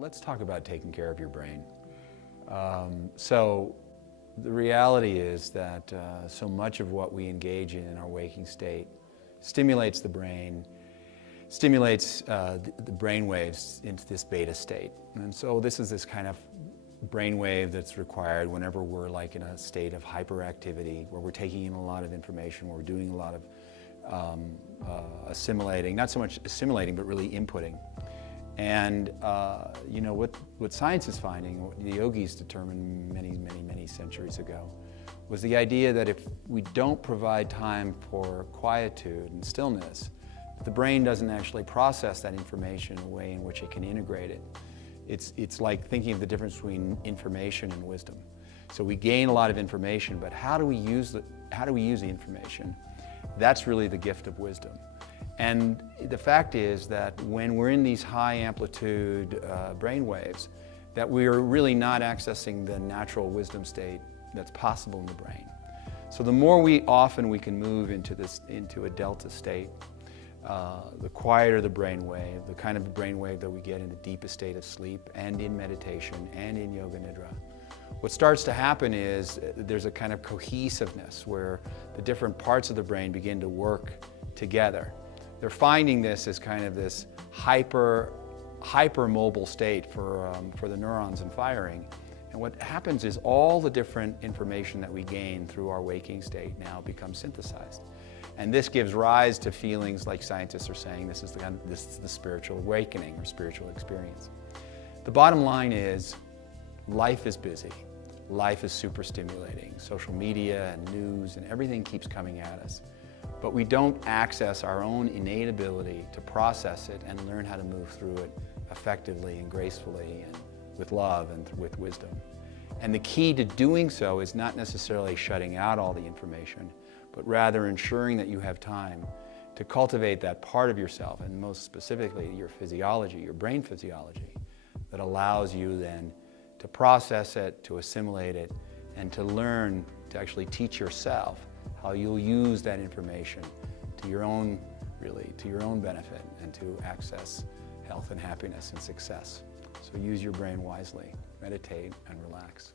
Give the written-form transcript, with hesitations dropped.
Let's talk about taking care of your brain. So the reality is that so much of what we engage in our waking state stimulates the brain, stimulates the brain waves into this beta state. And so this is this kind of brain wave that's required whenever we're like in a state of hyperactivity, where we're taking in a lot of information, where we're doing a lot of assimilating, not so much assimilating, but really inputting. And you know, what science is finding, what the yogis determined many centuries ago, was the idea that if we don't provide time for quietude and stillness, the brain doesn't actually process that information in a way in which it can integrate it. It's like thinking of the difference between information and wisdom. So we gain a lot of information, but how do we use the information? That's really the gift of wisdom. And the fact is that when we're in these high amplitude brain waves, that we are really not accessing the natural wisdom state that's possible in the brain. So the more often we can move into a delta state, the quieter the brain wave, the kind of brain wave that we get in the deepest state of sleep and in meditation and in yoga nidra. What starts to happen is there's a kind of cohesiveness where the different parts of the brain begin to work together. They're finding this as kind of this hyper mobile state for the neurons and firing. And what happens is all the different information that we gain through our waking state now becomes synthesized. And this gives rise to feelings like scientists are saying this is the spiritual awakening or spiritual experience. The bottom line is life is busy. Life is super stimulating. Social media and news and everything keeps coming at us. But we don't access our own innate ability to process it and learn how to move through it effectively and gracefully and with love and with wisdom. And the key to doing so is not necessarily shutting out all the information, but rather ensuring that you have time to cultivate that part of yourself, and most specifically your physiology, your brain physiology, that allows you then to process it, to assimilate it, and to learn to actually teach yourself how you'll use that information to your own benefit and to access health and happiness and success. So use your brain wisely, meditate and relax.